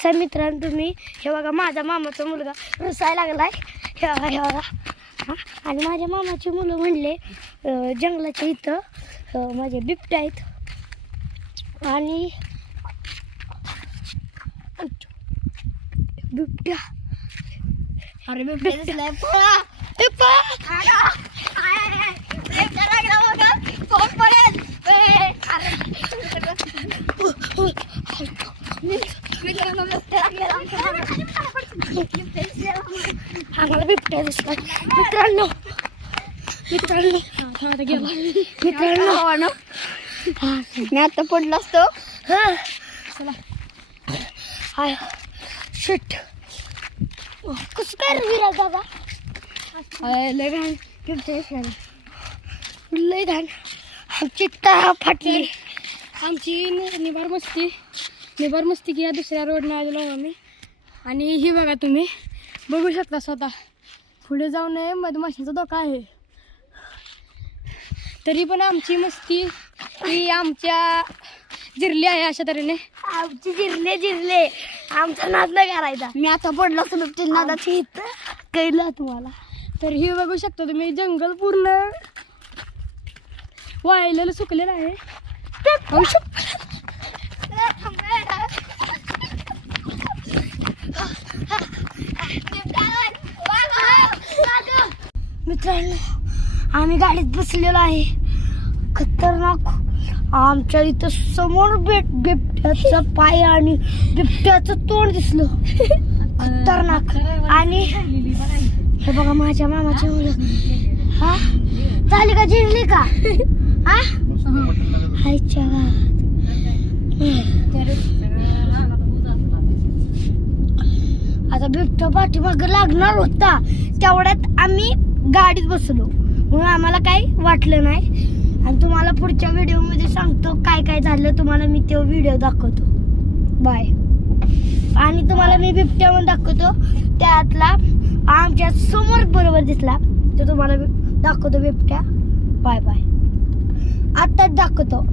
मित्रांनो तुम्ही हे बघा माझा मामाचा मुलगा रुसायला लागलाय हे बघा हा आणि माझ्या मामाची मुलं म्हणले जंगलाच्या इथं माझे बिबट्या आहेत आणि बिबट्या अरे बिबट्या दिसलाय पळा ए पळा आम्हाला बिबट्या दिसला मित्रांनो मी आता पडलो असतो हाय शिट कसं काय रे विराज दादा लय घाण बिबट्या दिसला लय घाण आमची टाळा फाटली आमची निबार मस्ती की या दुसऱ्या रोडने आलेलो आम्ही आणि ही बघा तुम्ही बघू शकता स्वतः पुढे जाऊ नये मधमाशांचा धोका आहे तरी पण आमची मस्ती ही आमच्या जिरली आहे अशा तऱ्हेने आमची जिरले आमचा नाद नाही करायचा मी आता पडलो असतो बिबट्या नादात आमची इथं कळलं तुम्हाला तर ही बघू शकता तुम्ही जंगल पूर्ण वाळलेलं सुकलेलं आहे मित्रांनो आम्ही गाडीत बसलेलो आहे खतरनाक आमच्या इथं समोर बिबट्याचा पाय आणि बिबट्याचं तोंड दिसलं खतरनाक आणि हे बघा माझ्या मामाची मुलं हा झाली का जिरली का हा हायच्या आता बिबट्या पाठीमाग लागणार होता तेवढ्यात आम्ही गाडीत बसलो म्हणून आम्हाला काही वाटलं नाही आणि तुम्हाला पुढच्या व्हिडिओमध्ये सांगतो काय काय झालं तुम्हाला मी तो व्हिडिओ दाखवतो बाय आणि तुम्हाला मी बिबट्या पण दाखवतो त्यातला आमच्या समोर बरोबर दिसला तो तुम्हाला दाखवतो बिबट्या बाय बाय आत्ताच दाखवतो